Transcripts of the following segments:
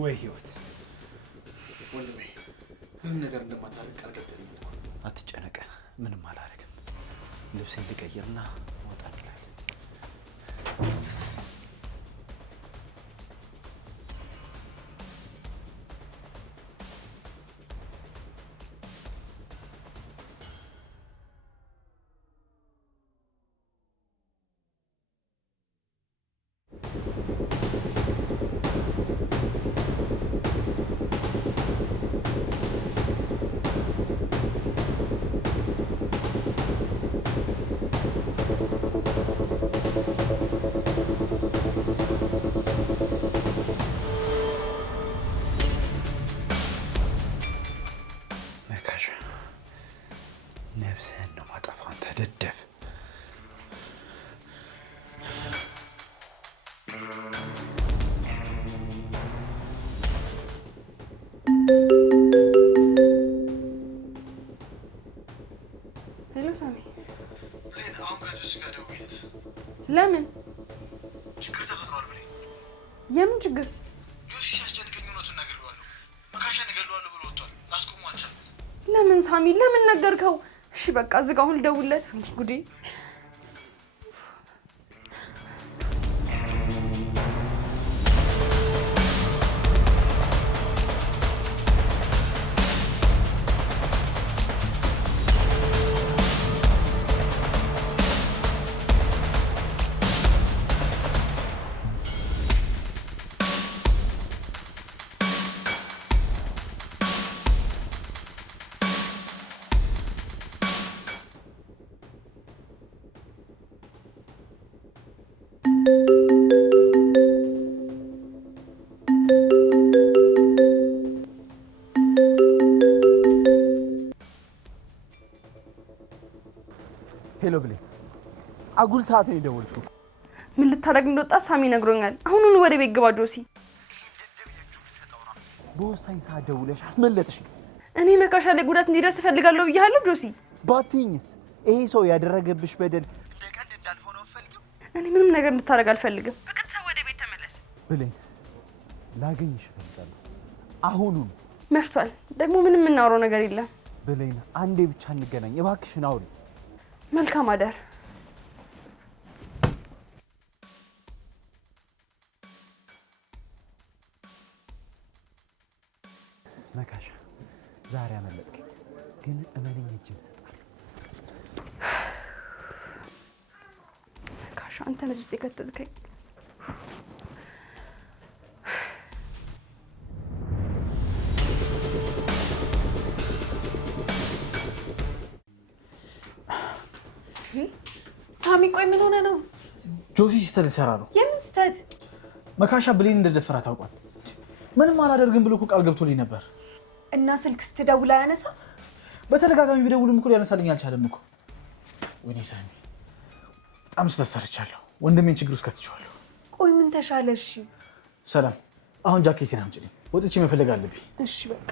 ወይ ህይወት ወንድሜ ምንም ነገር እንደማታረግ ቃል ገብተኸኛል። አትጨነቅ፣ ምንም አላረግም። ልብሴን ልቀይርና እወጣለሁ። ነፍስህን ነው ማጠፋው አንተ ደደብ። ሄሎ ሳሚ። አሁን ከጆሲ ጋር ደውዬለት። ለምን? ችግር ተፈጥሯል ብለኝ። የምን ችግር? ጆሲ ሲያስጨንቀኝ እውነቱን ነግሬዋለሁ። መካሻን እገለዋለሁ ብሎ ወጥቷል። ላስቆመው አልቻልኩም። ለምን ሳሚ? ለምን ነገርከው? እሺ በቃ ዝጋ፣ አሁን ልደውልለት። ጉዴ! ሄሎ ብሌ፣ አጉል ሰዓት ነው የደወልሽው? ምን ልታደርግ እንደወጣ ሳሚ ነግሮኛል። አሁኑኑ ወደ ቤት ግባ ጆሲ። በወሳኝ ሰዓት ደውለሽ አስመለጥሽ። እኔ መካሻ ላይ ጉዳት እንዲደርስ እፈልጋለሁ ብያለሁ ጆሲ። ባትይኝስ? ይሄ ሰው ያደረገብሽ በደል እንደ ቀልድ እንዳልሆነ ፈልጊው። እኔ ምንም ነገር እንድታደርግ አልፈልግም። በቀጥታ ወደ ቤት ተመለስ። ብሌ፣ ላገኝሽ እፈልጋለሁ አሁኑን። መሽቷል፣ ደግሞ ምንም የምናወራው ነገር የለም። ብሌን፣ አንዴ ብቻ እንገናኝ እባክሽን አውሪ። መልካም አዳር። መካሻ፣ ዛሬ አመለጥከኝ፣ ግን እመነኝ እጅን እሰጣለሁ። መካሻ፣ አንተ ነህ ውስጥ የከተትከኝ። ሳሚ ቆይ ምን ሆነ ነው? ጆሲ ስህተት ሊሰራ ነው። የምን ስህተት? መካሻ ብሌን እንደደፈራ ታውቋል። ምንም አላደርግም ብሎ እኮ ቃል ገብቶልኝ ነበር። እና ስልክ ስትደውል አያነሳ? በተደጋጋሚ ቢደውልም እኮ ሊያነሳልኝ አልቻለም እኮ። ወይኔ ሳሚ፣ በጣም ስህተት ሰርቻለሁ። ወንድሜን ችግር ውስጥ ከትቼዋለሁ። ቆይ ምን ተሻለ? እሺ ሰላም፣ አሁን ጃኬቴን አምጪልኝ፣ ወጥቼ መፈለግ አለብኝ። እሺ በቃ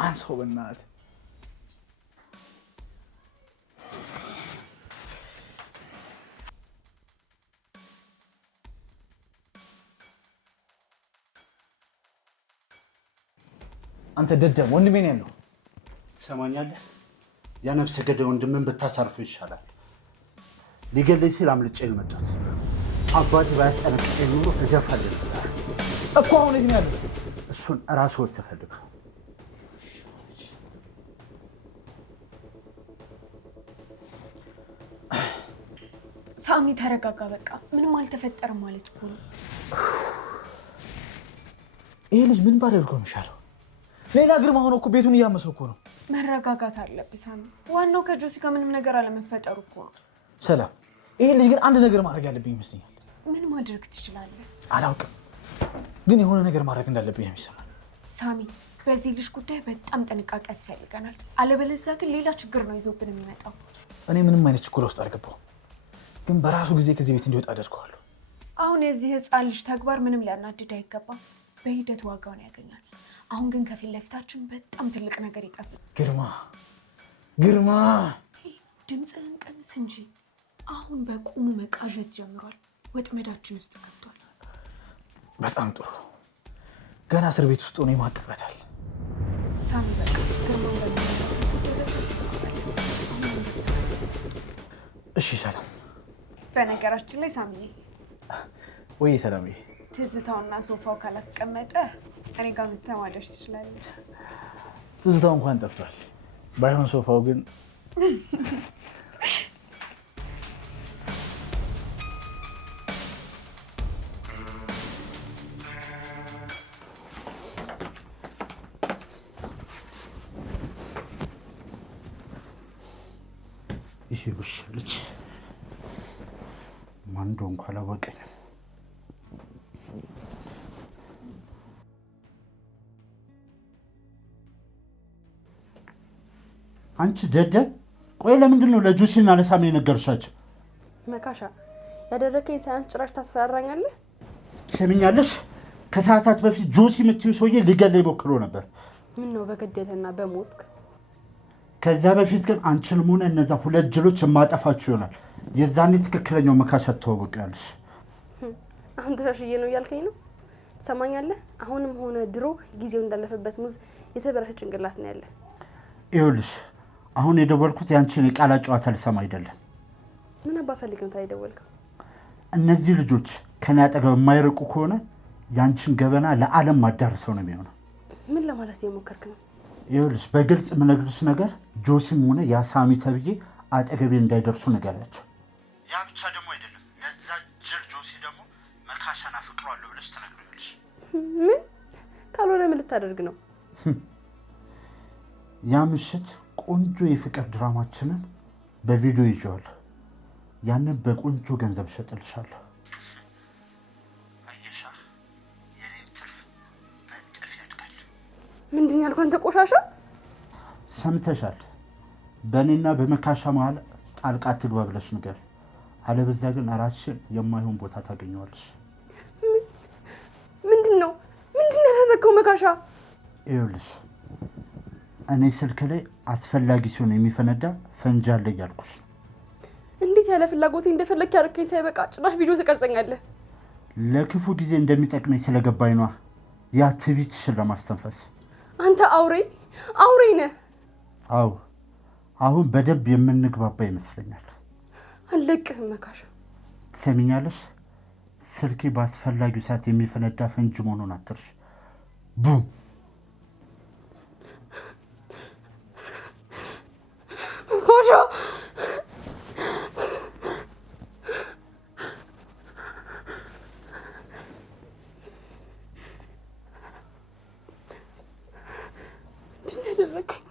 አንሶ በእናትህ አንተ ደደም ወንድሜ ነው ያለው። ትሰማኛለህ? ያ ነፍሰ ገዳይ ወንድምን ብታሳርፈው ይሻላል። ሊገለኝ ሲል አምልጬ ነው የመጣሁት። አባቴ ባያስጠነቅቀኝ ኑሮ እደፋለሁ እኮ። አሁን የት ነው ያለው? እሱን እራስህ ወጥተህ ፈልገው። ሳሚ ተረጋጋ፣ በቃ ምንም አልተፈጠረም ማለት እኮ ነው። ይሄ ልጅ ምን ባደርገው ነው የሚሻለው? ሌላ ግርማ ሆኖ እኮ ቤቱን እያመሰው እኮ ነው። መረጋጋት አለብህ ሳሚ። ዋናው ከጆሲ ጋር ምንም ነገር አለመፈጠሩ እኮ ነው። ሰላም፣ ይሄ ልጅ ግን አንድ ነገር ማድረግ ያለብኝ ይመስለኛል። ምን ማድረግ ትችላለህ? አላውቅም፣ ግን የሆነ ነገር ማድረግ እንዳለብኝ ነው የሚሰማኝ። ሳሚ፣ በዚህ ልጅ ጉዳይ በጣም ጥንቃቄ ያስፈልገናል። አለበለዚያ ግን ሌላ ችግር ነው ይዞብን የሚመጣው። እኔ ምንም አይነት ችግር ውስጥ አልገባሁም፣ ግን በራሱ ጊዜ ከዚህ ቤት እንዲወጣ አደርገዋለሁ። አሁን የዚህ ህፃን ልጅ ተግባር ምንም ሊያናድድ አይገባም። በሂደት ዋጋውን ያገኛል። አሁን ግን ከፊት ለፊታችን በጣም ትልቅ ነገር ይጠብቃል። ግርማ ድምፅህን ቀንስ እንጂ አሁን በቁሙ መቃዠት ጀምሯል። ወጥመዳችን ውስጥ ገብቷል። በጣም ጥሩ። ገና እስር ቤት ውስጥ ሆኖ ይማቅበታል። ሳሚ በቃ ግርማ እሺ ሰላም። በነገራችን ላይ ሳሚ ወይ ሰላምዬ፣ ትዝታውና ሶፋው ካላስቀመጠ እኔ ጋር መተማደር ትችላለህ። ትዝታው እንኳን ጠፍቷል። ባይሆን ሶፋው ግን ይሄ ውሻ ልጅ ማን እንደሆንኩ አላወቀኝም። አንቺ ደደብ፣ ቆይ ለምንድን ነው ለጆሲና ለሳሚ የነገርሻቸው? መካሻ ያደረከኝ ሳያንስ ጭራሽ ታስፈራራኛለህ? ትሰሚኛለሽ? ከሰዓታት በፊት ጆሲ የምትይው ሰውዬ ሊገለኝ ሞክሮ ነበር። ምን ነው በገደለና በሞትክ? ከዛ በፊት ግን አንቺንም ሆነ እነዛ ሁለት ጅሎች የማጠፋችሁ ይሆናል። የዛኔ ትክክለኛው መካሻ ትተዋወቂያለሽ። አሁን ተሻሽዬ ነው እያልከኝ ነው? ሰማኛለህ? አሁንም ሆነ ድሮ ጊዜው እንዳለፈበት ሙዝ የተበላሸ ጭንቅላት ነው ያለ። ይኸውልሽ አሁን የደወልኩት ያንቺን የቃላት ጨዋታ ልሰማ አይደለም። ምን አባ ፈልግ ነው ታዲያ የደወልከው? እነዚህ ልጆች ከኔ አጠገብ የማይርቁ ከሆነ ያንቺን ገበና ለዓለም ማዳረሰው ነው የሚሆነው። ምን ለማለት እየሞከርክ ነው? ይኸውልሽ በግልጽ የምነግርሽ ነገር ጆሲም ሆነ ያ ሳሚ ተብዬ አጠገቤ እንዳይደርሱ ነገራቸው። ያ ብቻ ደግሞ አይደለም፣ ለዛ ጅል ጆሲ ደግሞ መካሻን አፍቅሯለሁ ብለሽ ትነግሪያለሽ። ምን ካልሆነ ምን ልታደርግ ነው? ያ ምሽት ቆንጆ የፍቅር ድራማችንን በቪዲዮ ይዤዋለሁ። ያንን በቆንጆ ገንዘብ እሸጥልሻለሁ። አየሻ፣ የኔም ትርፍ በእጥፍ ያድጋል። ምንድን ያልኩህ አንተ ቆሻሻ? ሰምተሻል? በእኔና በመካሻ መሀል ጣልቃ ትግባ ብለሽ ንገር፣ አለበዚያ ግን ራስሽን የማይሆን ቦታ ታገኘዋለሽ። ምንድን ያደረገው መካሻ? ይኸውልሽ እኔ ስልክ ላይ አስፈላጊ ሲሆን የሚፈነዳ ፈንጂ አለ እያልኩሽ። እንዴት ያለ ፍላጎቴ እንደፈለክ ያደረከኝ ሳይበቃ ጭራሽ ቪዲዮ ትቀርጸኛለህ? ለክፉ ጊዜ እንደሚጠቅመኝ ስለገባኝ ነዋ፣ ያ ትዕቢትሽን ለማስተንፈስ። አንተ አውሬ ነህ። አዎ አሁን በደንብ የምንግባባ ይመስለኛል። አለቅህም መካሻ። ትሰሚኛለሽ? ስልኬ በአስፈላጊው ሰዓት የሚፈነዳ ፈንጂ መሆኑን አትርሽ። ቡም! መካሻ ምንድን ያደረገኝ?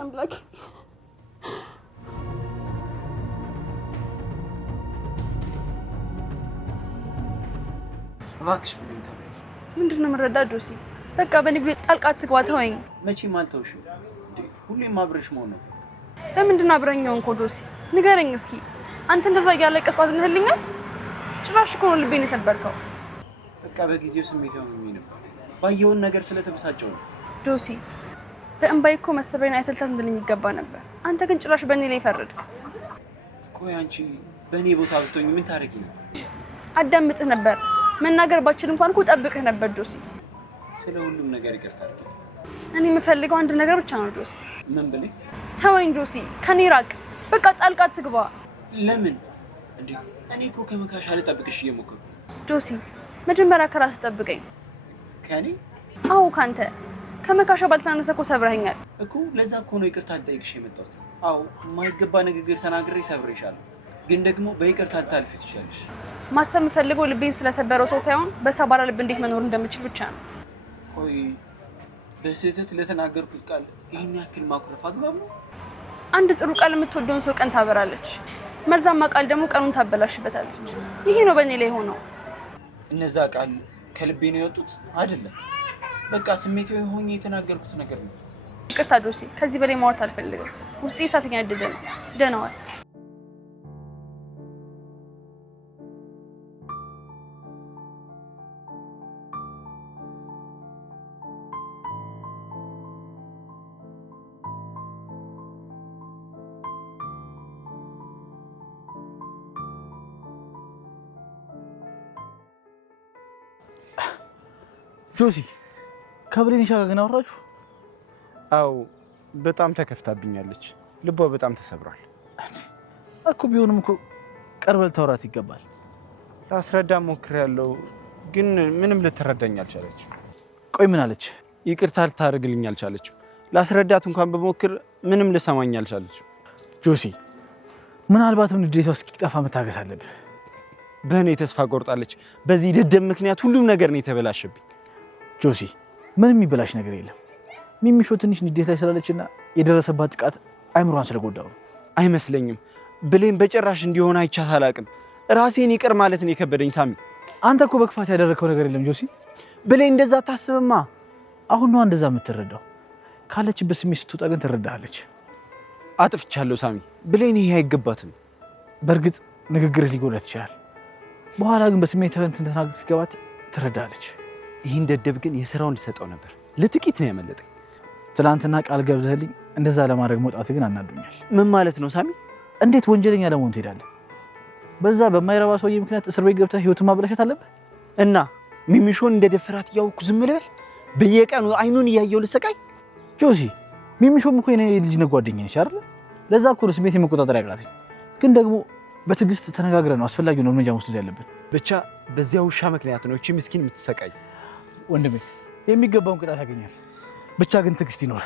አምላኬ እባክሽ ምንድን ነው የምረዳ? ጆሲ በቃ በእኔ ብሎ ጣልቃ አትግባ፣ ተወኝ። መቼም አልተውሽም። ሁሌም አብረሽ መሆን ነው። ለምንድን ነው አብረኸኝ የሆንከው? ጆሲ ንገረኝ እስኪ። አንተ እንደዛ እያለቀስኩ አዝነህልኛል? ጭራሽ እኮ ነው ልቤን የሰበርከው። በቃ በጊዜው ስሜት ሆኜ ነበር። ባየውን ነገር ስለተበሳጨው ነው። ጆሲ በእንባዬ እኮ መሰበሬን አይተልታስ እንደልኝ ይገባ ነበር። አንተ ግን ጭራሽ በእኔ ላይ ፈረድክ። ቆይ አንቺ በእኔ ቦታ ብትሆኚ ምን ታደርጊ ነበር? አዳምጥህ ነበር። መናገር ባችል እንኳን እኮ ጠብቅህ ነበር ጆሲ። ስለ ሁሉም ነገር ይቅርታ አድርጊ። እኔ የምፈልገው አንድ ነገር ብቻ ነው ጆሲ። ምን ብለኝ? ተወኝ ጆሲ፣ ከኔ ራቅ። በቃ ጣልቃ አትግባ። ለምን እንዴ? እኔ እኮ ከመካሻ ልጠብቅሽ እየሞከርኩ። ጆሲ መጀመሪያ ከራስህ ጠብቀኝ። ከኔ? አዎ ካንተ። ከመካሻ ባልተናነሰ እኮ ሰብረኸኛል እኮ። ለዛ እኮ ነው ይቅርታ ልጠይቅሽ የመጣሁት። አዎ የማይገባ ንግግር ተናግሬ ሰብሬሻለሁ፣ ግን ደግሞ በይቅርታ ልታልፊ ትችያለሽ። ማሰብ የምፈልገው ልቤን ስለሰበረው ሰው ሳይሆን በሰባራ ልብ እንዴት መኖር እንደምችል ብቻ ነው። ቆይ በስህተት ለተናገርኩት ቃል ይህን ያክል ማኩረፍ አግባብ ነው? አንድ ጥሩ ቃል የምትወደውን ሰው ቀን ታበራለች፣ መርዛማ ቃል ደግሞ ቀኑን ታበላሽበታለች። ይሄ ነው በእኔ ላይ ሆነው። እነዛ ቃል ከልቤ ነው የወጡት አይደለም፣ በቃ ስሜታዊ ሆኜ የተናገርኩት ነገር ነው። ይቅርታ ጆሲ፣ ከዚህ በላይ ማውራት አልፈልግም። ውስጤ እሳት እያነደደ ነው። ደህና ዋል። ጆሲ ከብሌንሻ ጋር ግን አወራችሁ? አዎ በጣም ተከፍታብኛለች። ልቧ በጣም ተሰብሯል እኮ። ቢሆንም እኮ ቀርበል ተወራት ይገባል። ላስረዳ ሞክሬያለሁ፣ ግን ምንም ልትረዳኝ አልቻለች። ቆይ ምን አለች? ይቅርታ ልታደርግልኝ አልቻለችም። ላስረዳት እንኳን በሞክር ምንም ልሰማኝ አልቻለችም። ጆሲ ምናልባትም ንዴቷ እስኪጠፋ መታገስ አለብህ። በእኔ ተስፋ ቆርጣለች። በዚህ ደደብ ምክንያት ሁሉም ነገር ነው የተበላሸብኝ። ጆሲ ምንም የሚበላሽ ነገር የለም። ሚሚሾ ትንሽ ንዴት ላይ ስላለችና የደረሰባት ጥቃት አይምሯን ስለጎዳው ነው። አይመስለኝም። ብሌን በጭራሽ እንዲሆን አይቻት አላቅም። ራሴን ይቅር ማለት ነው የከበደኝ ሳሚ። አንተ እኮ በክፋት ያደረከው ነገር የለም ጆሲ። ብሌን እንደዛ አታስብማ። አሁን ነው እንደዛ የምትረዳው። ካለችበት ስሜት ስትወጣ ግን ትረዳሃለች። አጥፍቻለሁ ሳሚ። ብሌን ይሄ አይገባትም። በእርግጥ ንግግርህ ሊጎዳት ይችላል። በኋላ ግን በስሜት ተናግረህ ሲገባት ትረዳሃለች። ይህን ደደብ ግን የሥራውን ልሰጠው ነበር። ለጥቂት ነው ያመለጠኝ። ትናንትና ቃል ገብተህልኝ እንደዛ ለማድረግ መውጣት ግን አናዶኛል። ምን ማለት ነው ሳሚ? እንዴት ወንጀለኛ ለመሆን ትሄዳለህ? በዛ በማይረባ ሰውዬ ምክንያት እስር ቤት ገብተህ ህይወትን ማበላሸት አለብህ? እና ሚሚሾን እንደደፈራት እያወኩ ዝም ልበል? በየቀኑ አይኑን እያየው ልሰቃይ? ጆሲ ሚሚሾም እኮ የኔ ልጅነት ጓደኛዬ ነች አይደል? ለዛ እኮ ነው ስሜት የመቆጣጠር ያቃተኝ። ግን ደግሞ በትዕግስት ተነጋግረን ነው አስፈላጊውን እርምጃ መውሰድ ያለብን። ብቻ በዚያ ውሻ ምክንያት ነው እቺ ምስኪን የምትሰቃይ። ወንድሜ የሚገባውን ቅጣት ያገኛል። ብቻ ግን ትዕግስት ይኖር።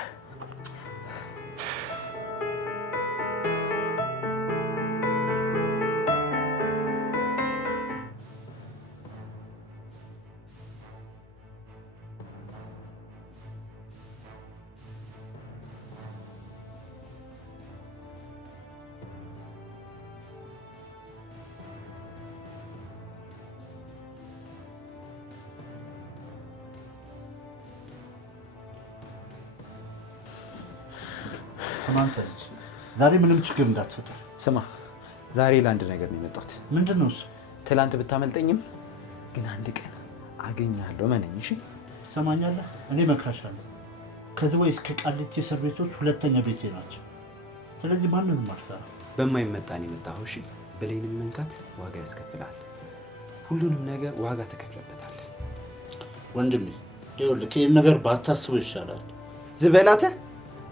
ስማንተ ልጅ ዛሬ ምንም ችግር እንዳትፈጠር። ስማ ዛሬ ለአንድ ነገር ነው የመጣሁት። ምንድን ነው እሱ? ትላንት ብታመልጠኝም ግን አንድ ቀን አገኛለሁ መነኝ። እሺ ትሰማኛለህ? እኔ መካሻለሁ። ከዚህ ወይ እስከ ቃሊቲ እስር ቤቶች ሁለተኛ ቤቴ ናቸው። ስለዚህ ማንንም አልፈራም። በማይመጣ ነው የመጣኸው። እሺ ብሌንን መንካት ዋጋ ያስከፍላል። ሁሉንም ነገር ዋጋ ተከፍለበታል። ወንድሜ ይኸውልህ ይህን ነገር ባታስበው ይሻላል። ዝበላተ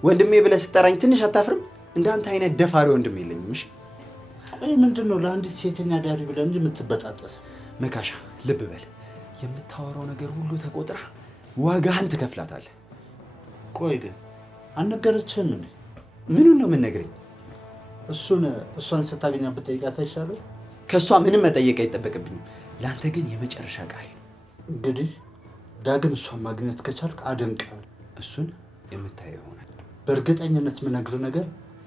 ወንድሜ ብለህ ስጠራኝ ትንሽ አታፍርም? እንዳንተ አይነት ደፋሪ ወንድም የለኝም። እሺ ቆይ ምንድን ነው ለአንዲት ሴተኛ ዳሪ ብለህ እንጂ የምትበጣጠስ? መካሻ ልብ በል። የምታወራው ነገር ሁሉ ተቆጥራ ዋጋህን ትከፍላታለህ። ቆይ ግን አልነገረችህም እንዴ? ምኑን ነው የምንነግረኝ? እሷን ስታገኛት ብትጠይቃት አይሻልም? ከእሷ ምንም መጠየቅ አይጠበቅብኝም። ለአንተ ግን የመጨረሻ ቃሌ ነው። እንግዲህ ዳግም እሷን ማግኘት ከቻልክ አደንቃለሁ። እሱን የምታየው ይሆናል። በእርግጠኝነት የምነግርህ ነገር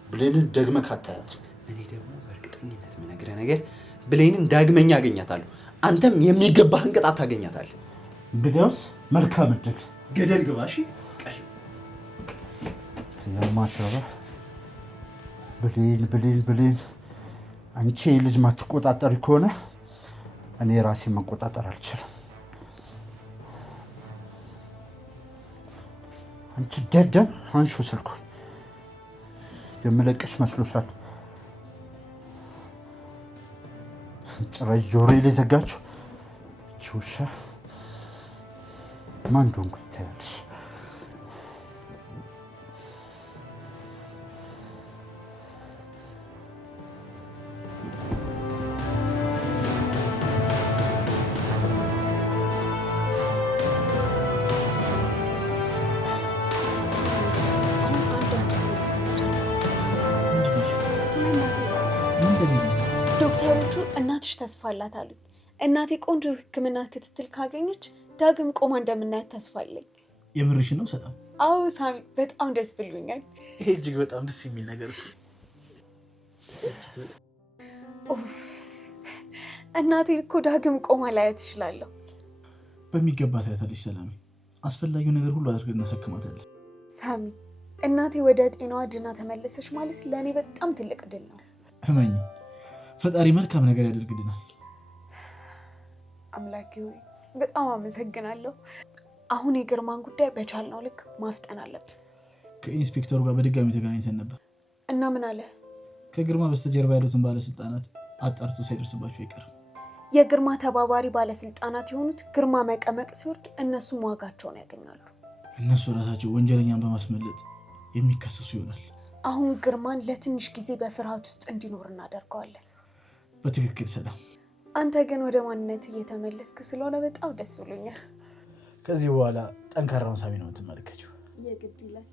ብሌንን ደግመህ አታያትም። እኔ ደግሞ በእርግጠኝነት የምነግርህ ነገር ብሌንን ዳግመኛ አገኛታለሁ። አንተም የሚገባህን ቅጣት ታገኛታለህ። እንግዲያውስ መልካም እድል። ገደል ግባ። እሺ ያማቸባ ብሌን አንቺ ልጅ ማትቆጣጠሪ ከሆነ እኔ ራሴ መቆጣጠር አልችልም። አንቺ ደደብ አንሹ ስልኩን። የምለቅሽ መስሎሻል? ጭራሽ ጆሮዬ ላይ ዘጋችሁ። እቺ ውሻ ማን እንደሆንኩ ይታያልሽ። ዶክተሮቹ እናትሽ ተስፋ አላት አሉኝ። እናቴ ቆንጆ ሕክምና ክትትል ካገኘች ዳግም ቆማ እንደምናያት ተስፋ አለኝ። የምርሽ ነው ሰላም? አዎ ሳሚ በጣም ደስ ብሎኛል። ይሄ እጅግ በጣም ደስ የሚል ነገር ነው። እናቴ እኮ ዳግም ቆማ ላያት እችላለሁ። በሚገባ ታያታለች ሰላም። አስፈላጊው ነገር ሁሉ አድርገን እናሳክማታለን። ሳሚ እናቴ ወደ ጤናዋ ድና ተመለሰች ማለት ለእኔ በጣም ትልቅ ድል ነው። እመኝ፣ ፈጣሪ መልካም ነገር ያደርግልናል። አምላኬ ሆይ በጣም አመሰግናለሁ። አሁን የግርማን ጉዳይ በቻልነው ልክ ማፍጠን አለብን። ከኢንስፔክተሩ ጋር በድጋሚ ተገናኝተን ነበር እና ምን አለ? ከግርማ በስተጀርባ ያሉትን ባለስልጣናት አጣርቶ ሳይደርስባቸው አይቀርም። የግርማ ተባባሪ ባለስልጣናት የሆኑት ግርማ መቀመቅ ሲወርድ እነሱም ዋጋቸውን ያገኛሉ። እነሱ ራሳቸው ወንጀለኛን በማስመለጥ የሚከሰሱ ይሆናል። አሁን ግርማን ለትንሽ ጊዜ በፍርሃት ውስጥ እንዲኖር እናደርገዋለን። በትክክል ሰላም። አንተ ግን ወደ ማንነት እየተመለስክ ስለሆነ በጣም ደስ ብሎኛል። ከዚህ በኋላ ጠንካራውን ሳሚ ነው የምትመለከችው። የግድ ይላል።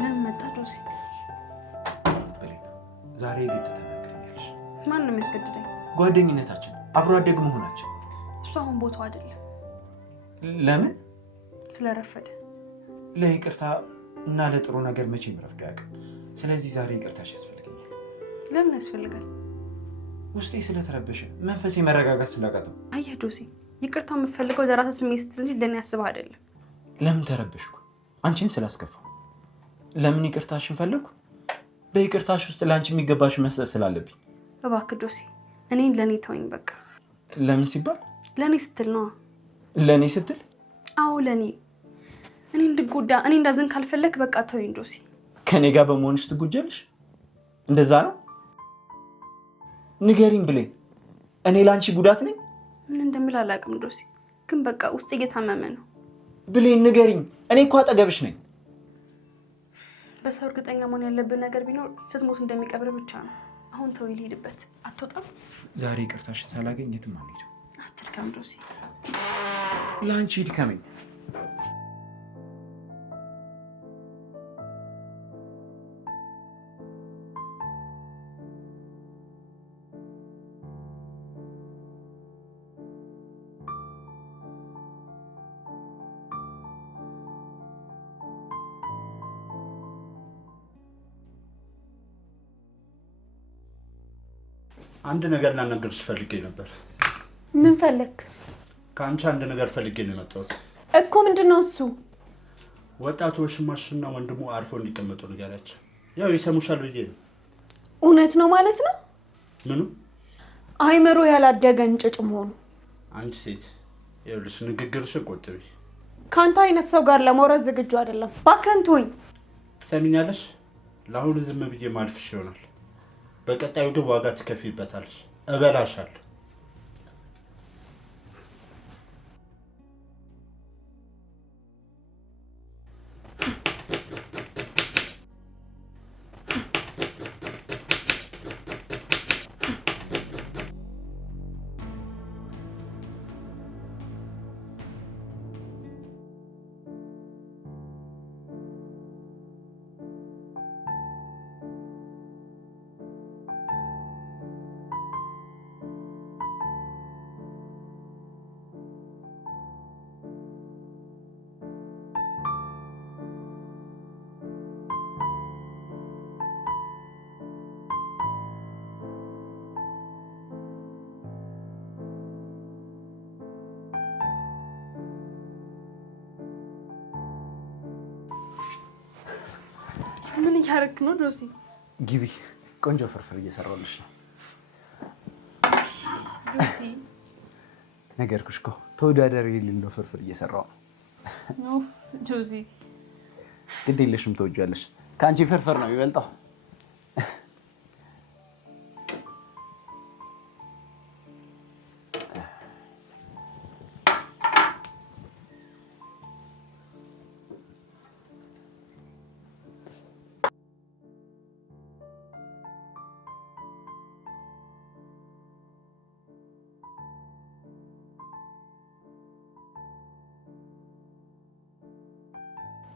ለምን መጣ ጆሲ? ዛሬ ግድ ተናገረኛለሽ። ማን ነው የሚያስገድደኝ? ጓደኝነታችን፣ አብሮ አደግ መሆናችን። እሱ አሁን ቦታው አይደለም። ለምን? ስለረፈደ። ለይቅርታ እና ለጥሩ ነገር መቼም ረፍዶ አያውቅም። ስለዚህ ዛሬ ይቅርታሽ ያስፈልገኛል። ለምን ያስፈልጋል? ውስጤ ስለተረበሸ፣ መንፈሴ መረጋጋት ስላቃተው። አየህ ጆሲ፣ ይቅርታ የምፈልገው ለራስህ ስሜት ስትል እንጂ ለእኔ አስበህ አይደለም። ለምን ተረበሽኩ? አንቺን ስላስከፋው። ለምን ይቅርታሽን ፈለኩ? በይቅርታሽ ውስጥ ለአንቺ የሚገባሽ መስጠት ስላለብኝ። እባክህ ጆሲ፣ እኔን ለእኔ ተወኝ በቃ። ለምን ሲባል? ለእኔ ስትል ነዋ። ለእኔ ስትል? አዎ ለእኔ። እኔ እንድጎዳ፣ እኔ እንዳዝን ካልፈለክ በቃ ተወኝ ጆሲ። ከኔ ጋር በመሆንሽ ትጎጃለሽ? እንደዛ ነው? ንገሪኝ ብሌን፣ እኔ ለአንቺ ጉዳት ነኝ? ምን እንደምል አላውቅም ጆሲ፣ ግን በቃ ውስጥ እየታመመ ነው። ብሌን ንገሪኝ፣ እኔ እኮ አጠገብሽ ነኝ። በሰው እርግጠኛ መሆን ያለብን ነገር ቢኖር ስትሞት እንደሚቀብር ብቻ ነው። አሁን ተው፣ ልሂድበት። አትወጣም? ዛሬ ይቅርታሽን ሳላገኝ የትም አልሄድም። አትልካም ጆሲ። ለአንቺ ይድከመኝ። አንድ ነገር ላናገርሽ ፈልጌ ነበር። ምን ፈለክ? ከአንቺ አንድ ነገር ፈልጌ ነው የመጣሁት እኮ። ምንድነው እሱ? ወጣቱ ወሽማሽና ወንድሙ አርፎ እንዲቀመጡ ንገሪያቸው። ያው ይሰሙሻል ብዬ ነው። እውነት ነው ማለት ነው? ምኑ? አይምሮ ያላደገ እንጭጭ መሆኑ። አንቺ ሴት ይኸውልሽ፣ ንግግርሽን ቆጥቢ። ከአንተ አይነት ሰው ጋር ለማውራት ዝግጁ አይደለም። ባከን ተወኝ። ትሰሚኛለሽ? ለአሁኑ ዝም ብዬ ማልፍሽ ይሆናል። በቀጣዩ ግን ዋጋ ትከፊበታለሽ። እበላሻለሁ። ምን እያደረክ ነው ጆሲ? ግቢ፣ ቆንጆ ፍርፍር እየሰራሁልሽ ነው። ጆሲ ነገርኩሽ እኮ ተወዳዳሪ የሌለው ፍርፍር እየሰራሁ ነው። ጆሲ ግድ የለሽም፣ ትወጃለሽ። ከአንቺ ፍርፍር ነው የሚበልጠው።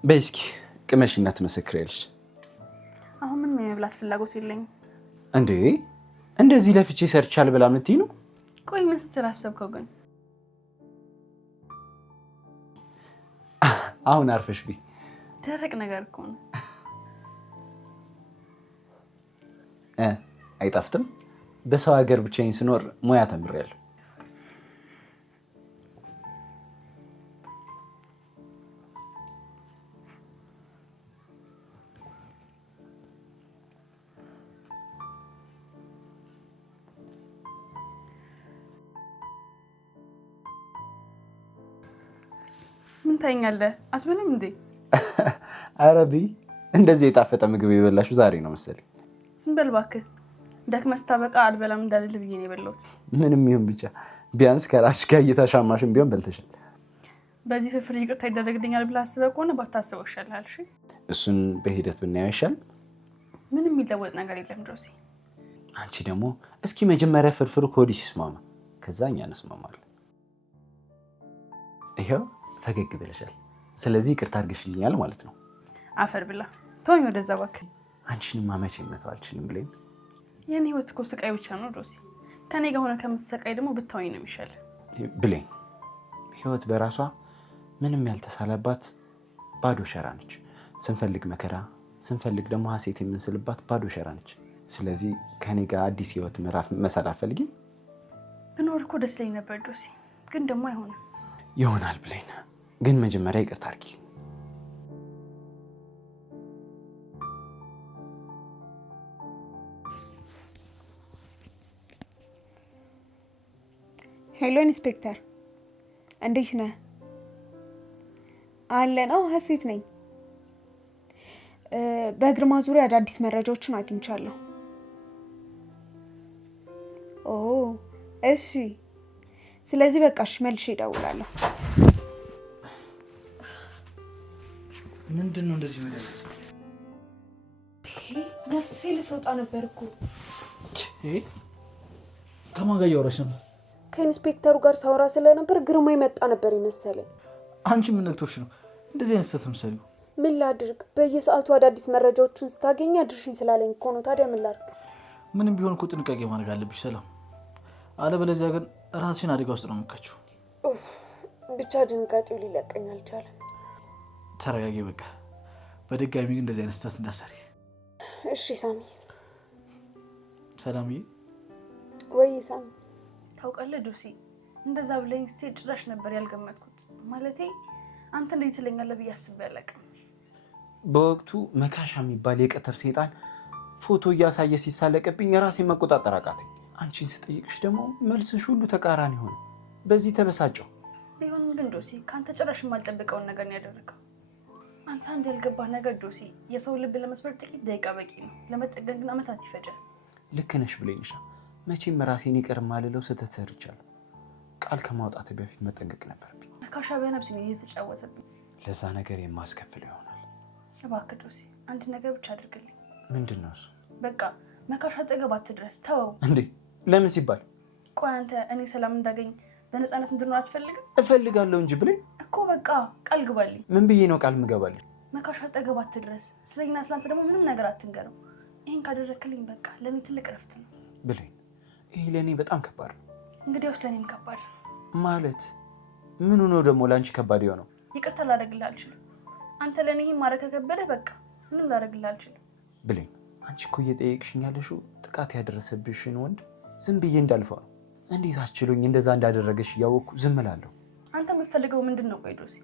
በይ እስኪ ቅመሽና ትመሰክሪያለሽ። አሁን ምንም የመብላት ፍላጎት የለኝም። እንዴ እንደዚህ ለፍቼ ሰርቻል ብላ ምትይ ነው? ቆይ ምን ስትል አሰብከው ግን? አሁን አርፈሽ ቢ። ደረቅ ነገር እኮ ነው። አይጣፍጥም? በሰው ሀገር ብቻዬን ስኖር ሙያ ተምሬያለሁ። ምን ታኛለህ? አስበለም እንዴ? አረቢ እንደዚህ የጣፈጠ ምግብ የበላሽው ዛሬ ነው መሰለኝ። ዝም በል እባክህ። ደክመህ ስታበቃ አልበላም እንዳልልህ ብዬ ነው የበላሁት። ምንም ይሁን ብቻ ቢያንስ ከራስሽ ጋር እየተሻማሽን ቢሆን በልተሻል። በዚህ ፍርፍር ይቅርታ ይደረግልኛል ብለህ አስበህ ከሆነ ባታስበው ይሻልሃል። እሺ እሱን በሂደት ብናየው ይሻል። ምንም የሚለወጥ ነገር የለም ጆሲ። አንቺ ደግሞ እስኪ መጀመሪያ ፍርፍሩ ከወዲሽ ይስማማ፣ ከዛ እኛ እንስማማለን። ይኸው ፈገግ ብለሻል። ስለዚህ ይቅርታ አድርገሽልኛል ማለት ነው። አፈር ብላ ተወኝ ወደዛ እባክህ። አንቺንማ መቼም መተው አልችልም ብለኝ። የኔ ህይወት እኮ ስቃይ ብቻ ነው ጆሲ። ከኔ ጋር ሆነ ከምትሰቃይ ደግሞ ብታወኝ ነው የሚሻል ብለኝ። ህይወት በራሷ ምንም ያልተሳለባት ባዶ ሸራ ነች። ስንፈልግ መከራ፣ ስንፈልግ ደግሞ ሀሴት የምንስልባት ባዶ ሸራ ነች። ስለዚህ ከኔ ጋር አዲስ ህይወት ምዕራፍ መሳል አትፈልጊም? ብኖር እኮ ደስ ይለኝ ነበር ጆሲ፣ ግን ደግሞ አይሆንም። ይሆናል ብለኝ፣ ግን መጀመሪያ ይቅርታ አድርጊልኝ። ሄሎ ኢንስፔክተር፣ እንዴት ነህ? አለ ነው። ሀሴት ነኝ። በግርማ ዙሪያ አዳዲስ መረጃዎችን አግኝቻለሁ። ኦ እሺ፣ ስለዚህ በቃሽ፣ መልሼ እደውላለሁ። ምንድን ነው እንደዚህ ማለት? ነፍሴ ልትወጣ ነበር እኮ። ከማን ጋር እያወራሽ ነበር? ከኢንስፔክተሩ ጋር ሳወራ ስለነበር ግርማ ይመጣ ነበር ይመሰለኝ። አንቺ ምን ነክቶሽ ነው እንደዚህ አይነት ስተት ምሳሌ? ምን ላድርግ? በየሰዓቱ አዳዲስ መረጃዎችን ስታገኝ አድርሽኝ ስላለኝ እኮ ነው። ታዲያ ምን ላድርግ? ምንም ቢሆን እኮ ጥንቃቄ ማድረግ አለብሽ ሰላም። አለበለዚያ ግን ራስሽን አደጋ ውስጥ ነው የምትከቺው። ብቻ ድንጋጤው ሊለቀኝ አልቻለም። ተረጋጊ በቃ። በድጋሚ ግን እንደዚህ አይነት ስተት እንዳትሰሪ እሺ ሳሚ። ሰላምዬ። ወይ ሳሚ። ታውቃለህ ጆሲ፣ እንደዛ ብለኝ ስትሄድ ጭራሽ ነበር ያልገመትኩት። ማለቴ አንተ እንዴት ትለኛለህ ብዬ አስቤ አላውቅም። በወቅቱ መካሻ የሚባል የቀትር ሰይጣን ፎቶ እያሳየ ሲሳለቅብኝ የራሴን መቆጣጠር አቃተኝ። አንቺን ስጠይቅሽ ደግሞ መልስሽ ሁሉ ተቃራኒ ሆነ። በዚህ ተበሳጨው። ቢሆንም ግን ጆሲ ከአንተ ጭራሽ የማልጠብቀውን ነገር ነው ያደረገው። አንተ አንድ ያልገባህ ነገር ጆሲ፣ የሰው ልብ ለመስበር ጥቂት ደቂቃ በቂ ነው፣ ለመጠገን ግን አመታት ይፈጃል። ልክ ነሽ ብለኝሻ። መቼም ራሴን ይቅር ማልለው ስህተት ሰርቻለሁ። ቃል ከማውጣት በፊት መጠንቀቅ ነበርብኝ። መካሻ በነፍስ ነው እየተጫወተብኝ። ለዛ ነገር የማስከፍለው ይሆናል። እባክህ ጆሲ አንድ ነገር ብቻ አድርግልኝ። ምንድን ነው እሱ? በቃ መካሻ አጠገብ አትድረስ፣ ተወው። እንዴ ለምን ሲባል? ቆይ አንተ እኔ ሰላም እንዳገኝ በነፃነት እንድኖር አትፈልግም? እፈልጋለሁ እንጂ ብለኝ እኮ በቃ ቃል ግባልኝ። ምን ብዬ ነው ቃል ምገባልኝ? መካሻ አጠገብ አትድረስ፣ ስለኛ ስላንተ ደግሞ ምንም ነገር አትንገረው። ይሄን ካደረክልኝ በቃ ለኔ ትልቅ እረፍት ነው ብለኝ። ይሄ ለኔ በጣም ከባድ ነው። እንግዲያውስ ለኔም ከባድ ማለት ምኑ ነው ደግሞ ለአንቺ ከባድ የሆነው? ይቅርታ ላደርግልህ አልችልም። አንተ ለኔ ይሄን ማድረግ ከከበደህ በቃ ምንም ላደርግልህ አልችልም ብለኝ። አንቺ እኮ እየጠየቅሽኝ ያለሽው ጥቃት ያደረሰብሽን ወንድ ዝም ብዬ እንዳልፈው ነው። እንዴት አስችሎኝ እንደዛ እንዳደረገሽ እያወቅኩ ዝም እላለሁ? አንተ የምትፈልገው ምንድን ነው? ቆይ ጆሲ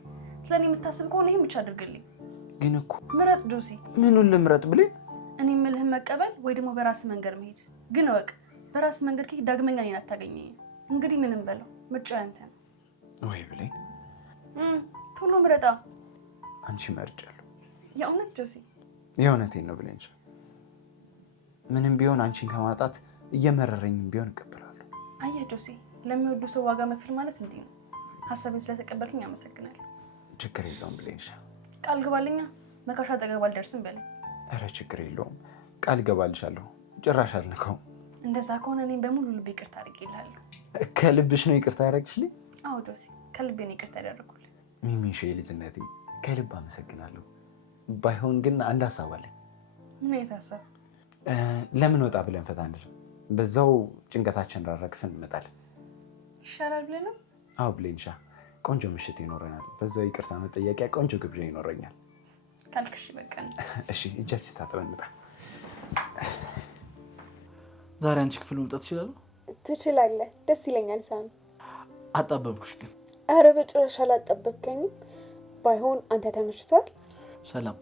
ስለኔ የምታስብ ከሆነ ይሄን ብቻ አድርግልኝ። ግን እኮ ምረጥ ጆሲ። ምኑን ልምረጥ ብለኝ? እኔ የምልህን መቀበል ወይ ደግሞ በራስ መንገድ መሄድ። ግን እወቅ በራስ መንገድ ከሄድ ዳግመኛ እኔን አታገኘኝም። እንግዲህ ምንም በለው ምርጫው ያንተ ነው። ወይ ብለኝ። ቶሎ ምረጣ። አንቺ መርጫለሁ። የእውነት ጆሲ? የእውነቴን ነው ብለኝ። ምንም ቢሆን አንቺን ከማጣት እየመረረኝም ቢሆን እቀበላለሁ። አየህ ጆሲ፣ ለሚወዱ ሰው ዋጋ መክፈል ማለት እንዲህ ነው። ሀሳቤን ስለተቀበልክኝ አመሰግናለሁ። ችግር የለውም ብለኝ። ቃል ግባልኛ። መካሻ አጠገብ አልደርስም በለኝ። ኧረ ችግር የለውም ቃል እገባልሻለሁ። ጭራሽ አልነካውም። እንደዛ ከሆነ እኔም በሙሉ ልብ ይቅርታ አድርጌልሃለሁ። ከልብሽ ነው ይቅርታ ያደረግሽልኝ? አዎ ጆሲ፣ ከልቤ ነው ይቅርታ ያደረኩልህ። ሚሚሽ ልጅነቴ፣ ከልብ አመሰግናለሁ። ባይሆን ግን አንድ ሀሳብ አለኝ። ምን አይነት ሀሳብ? ለምን ወጣ ብለን ፈታ አንልም? በዛው ጭንቀታችን ራራግፈን እንመጣለን። ይሻላል ብለህ ነው? አዎ ብሌንሻ፣ ቆንጆ ምሽት ይኖረናል። በዛው ይቅርታ መጠየቂያ ቆንጆ ግብዣ ይኖረኛል ካልክሽ በቃ። እሺ፣ እጃችን ታጥበን እንምጣ። ዛሬ አንቺ ክፍል መምጣት ትችላለህ? ትችላለህ። ደስ ይለኛል ሳሚ። አጣበብኩሽ ግን። አረ በጭራሽ አላጣበብከኝም። ባይሆን አንተ ተመችቷል? ሰላም፣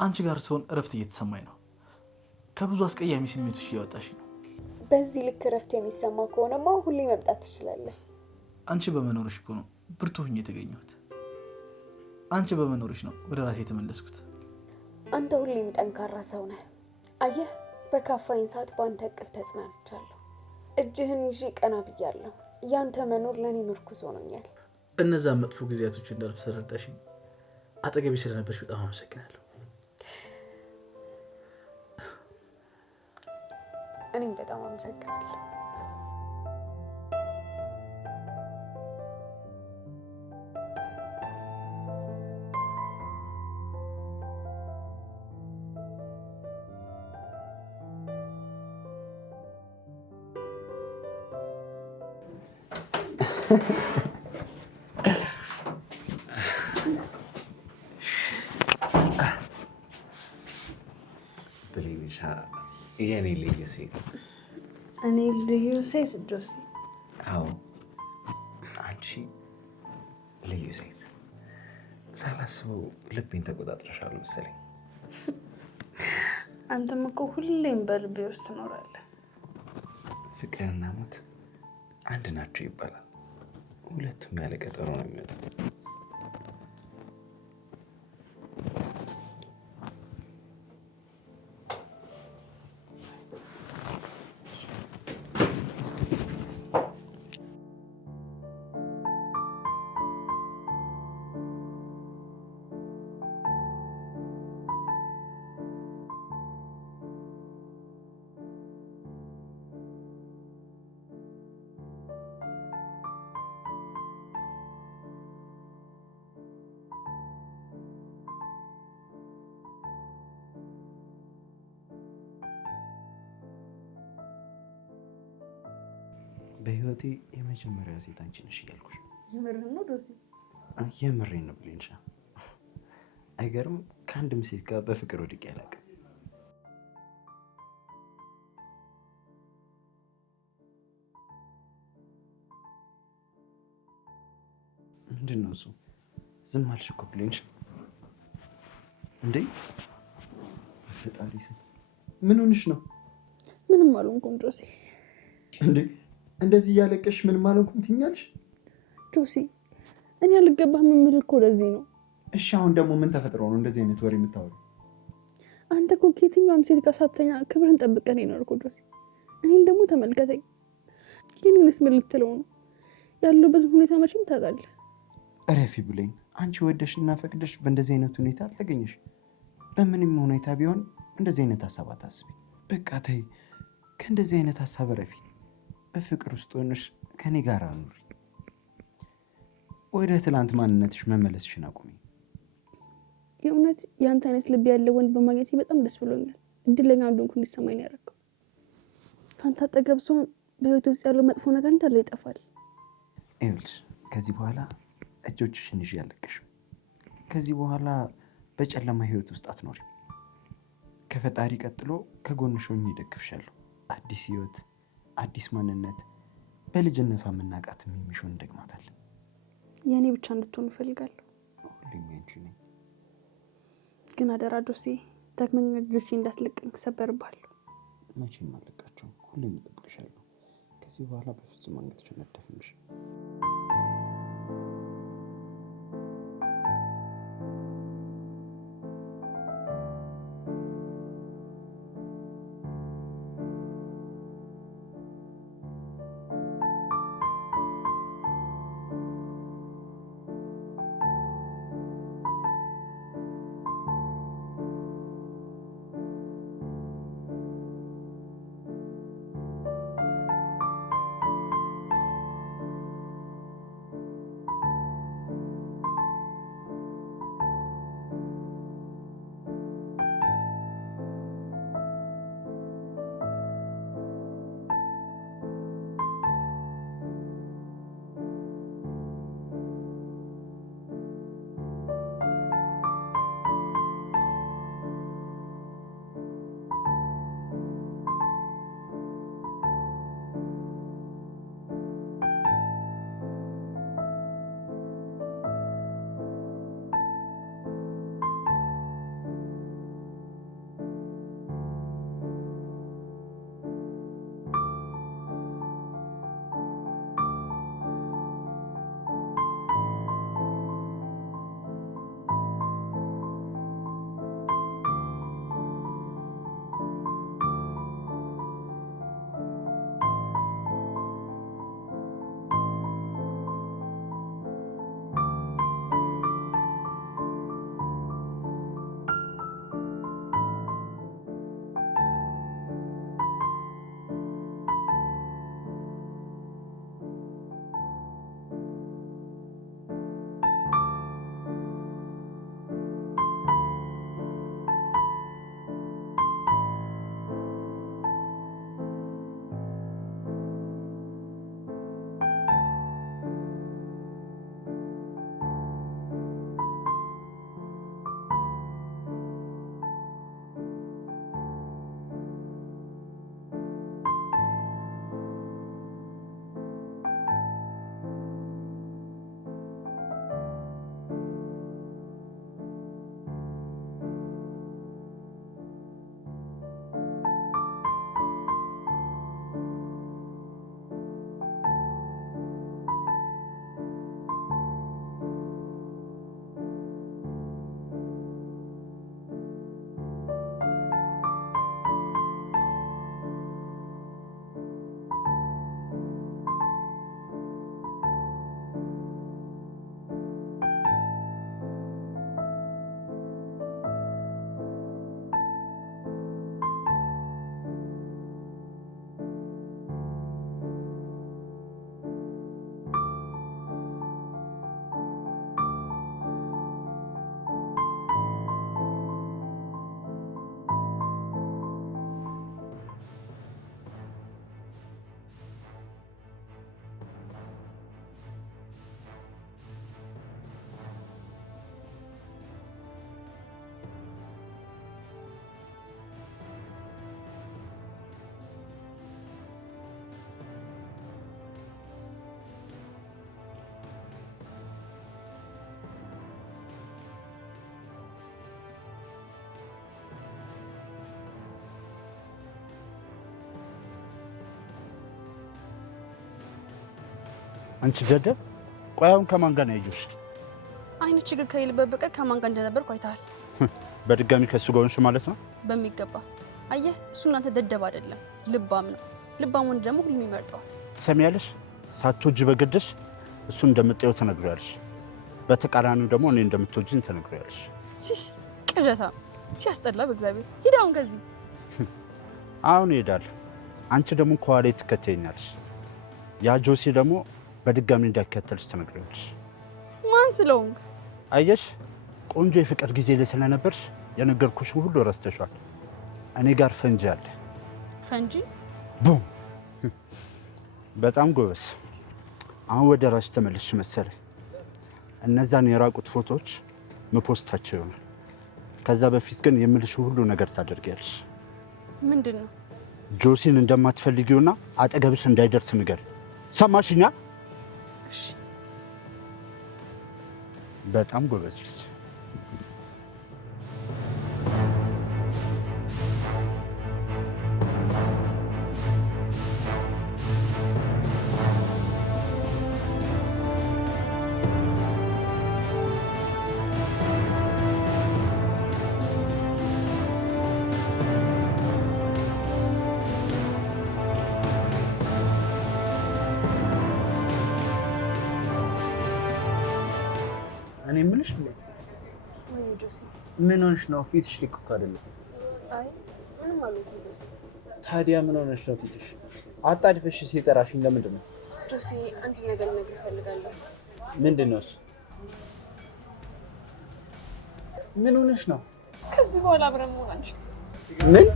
አንቺ ጋር ስሆን እረፍት እየተሰማኝ ነው። ከብዙ አስቀያሚ ስሜቶች እያወጣሽ ነው። በዚህ ልክ እረፍት የሚሰማ ከሆነማ ሁሌ መምጣት ትችላለህ። አንቺ በመኖርሽ እኮ ነው ብርቱ ሆኜ የተገኘሁት። አንቺ በመኖርሽ ነው ወደ ራሴ የተመለስኩት። አንተ ሁሌም ጠንካራ ሰው ነህ። አየህ፣ በካፋኝ ሰዓት በአንተ እቅፍ ተጽናንቻለሁ። እጅህን ይዤ ቀና ብያለሁ። ያንተ መኖር ለእኔ ምርኩዝ ሆኖኛል። እነዛን መጥፎ ጊዜያቶች እንዳልፍ ስለረዳሽኝ፣ አጠገቤ ስለነበርሽ በጣም አመሰግናለሁ። እኔም በጣም አመሰግናለሁ። ብሌንሻ የኔ ልዩ ሴት። እኔ ልዩ ሴት ጆሲ? አዎ አንቺ ልዩ ሴት። ሳላስበው ልቤን ተቆጣጥረሻል መሰለኝ። አንተም እኮ ሁሌም በልቤ ውስጥ ትኖራለህ። ፍቅርና ሞት አንድ ናቸው ይባላል። ሁለቱም ያለ ቀጠሮ ነው የሚመጡት። በህይወቴ የመጀመሪያው ሴት አንቺ ነሽ እያልኩሽ። የምርህን ነው ዶሲ? የምሬን ነው ብሌንሻ። አይገርም? ከአንድም ሴት ጋር በፍቅር ወድቄ አላውቅም። ምንድን ነው እሱ? ዝም አልሽ እኮ ብሌንሻ። እንዴ በፈጣሪ ስም ምን ሆንሽ ነው? ምንም አልሆንኩም ጆሲ። እንዴ እንደዚህ እያለቀሽ ምንም አልሆንኩም ትኛለሽ? ጆሲ እኔ አልገባህም የምልህ እኮ ለዚህ ነው። እሺ አሁን ደግሞ ምን ተፈጥሮ ነው እንደዚህ አይነት ወሬ የምታወሪው? አንተ እኮ ከየትኛውም ሴት ጋር ሳትተኛ ክብርህን ጠብቀህ ነው የኖርከው ጆሲ። እኔን ደግሞ ተመልከተኝ። የኔንስ ምን ልትለው ነው? ያለሁበት ሁኔታ መቼም ታውቃለህ። እረፊ ብሌን። አንቺ ወደሽና ፈቅደሽ በእንደዚህ አይነት ሁኔታ አልተገኘሽ። በምንም ሁኔታ ቢሆን እንደዚህ አይነት ሀሳብ አታስቢ። በቃ ተይ፣ ከእንደዚህ አይነት ሀሳብ እረፊ። በፍቅር ውስጥ ሆነሽ ከኔ ጋር አኑሪ። ወደ ትላንት ማንነትሽ መመለስሽን አቁሚ። የእውነት የአንተ አይነት ልብ ያለው ወንድ በማግኘቴ በጣም ደስ ብሎኛል። እድለኛ እንደሆንኩ እንዲሰማኝ ነው ያደረገው። ከአንተ አጠገብ ስሆን በህይወት ውስጥ ያለው መጥፎ ነገር እንዳለ ይጠፋል። ይኸውልሽ ከዚህ በኋላ እጆችሽን ይዤ አልለቅሽም። ከዚህ በኋላ በጨለማ ህይወት ውስጥ አትኖሪም። ከፈጣሪ ቀጥሎ ከጎንሽ ሆኜ እደግፍሻለሁ። አዲስ ህይወት፣ አዲስ ማንነት፣ በልጅነቷ የምናውቃት የሚሾን እንደግማታለን። የእኔ ብቻ እንድትሆን እፈልጋለሁ። ሁሌም ያንቺ ነኝ። ግን አደራ ዶሴ፣ ዳግመኛ ልጆቼ እንዳትለቀኝ እሰበርብሃለሁ። መቼም አልለቃቸውም። ሁሌም እጠብቅሻለሁ። ከዚህ በኋላ በፍጹም አንገትሽን አልደፍንሽ። አንቺ ገደብ፣ ቆይ አሁን ከማን ጋር ነው ያየሁሽ? አይነት ችግር ከሌለበት በቀር ከማን ጋር እንደነበርኩ አይተሃል። በድጋሚ ከሱ ጋር ሆንሽ ማለት ነው? በሚገባ አየህ፣ እሱ እናንተ ደደብ አይደለም ልባም ነው። ልባም ወንድ ደግሞ ሁሉም ይመርጠዋል። ትሰሚያለሽ? ሳትወጂ በግድሽ እሱ እንደምትጠይው ተነግሪያለሽ። በተቃራኒው ደግሞ እኔ እንደምትወጂኝ ተነግሪያለሽ። ቅዠታ ሲያስጠላ። በእግዚአብሔር ሂድ አሁን ከዚህ። አሁን እሄዳለሁ። አንቺ ደግሞ ከኋላ ትከተይኛለሽ። ያ ጆሲ ደግሞ በድጋሚ እንዳይከተልሽ ተነግሪያለሽ። ማን ስለሆንክ? አየሽ፣ ቆንጆ የፍቅር ጊዜ ላይ ስለነበርሽ የነገርኩሽ ሁሉ ረስተሻል። እኔ ጋር ፈንጂ አለ። ፈንጂ? ቡም! በጣም ጎበስ። አሁን ወደ ራስሽ ተመለስሽ መሰለኝ። እነዛን የራቁት ፎቶዎች መፖስታቸው ይሆናል። ከዛ በፊት ግን የምልሽ ሁሉ ነገር ታደርጊያለሽ። ምንድን ነው? ጆሲን እንደማትፈልጊውና አጠገብሽ እንዳይደርስ ንገር። ሰማሽኛ? በጣም ጎበዝ ልጅ። እኔ የምልሽ ወይ ጆሲ፣ ምን ሆነሽ ነው? ፊትሽ ልክ እኮ አይደለም። አይ ምንም አልሆንኩም ጆሲ። ታዲያ ምን ሆነሽ ነው ፊትሽ? አጣድፈሽ ሲጠራሽኝ ለምንድን ነው? ጆሲ፣ አንድ ነገር ልነግርህ እፈልጋለሁ። ምንድን ነው እሱ? ምን ሆነሽ ነው? ከዚህ በኋላ አብረን መሆን አንችልም። ምን?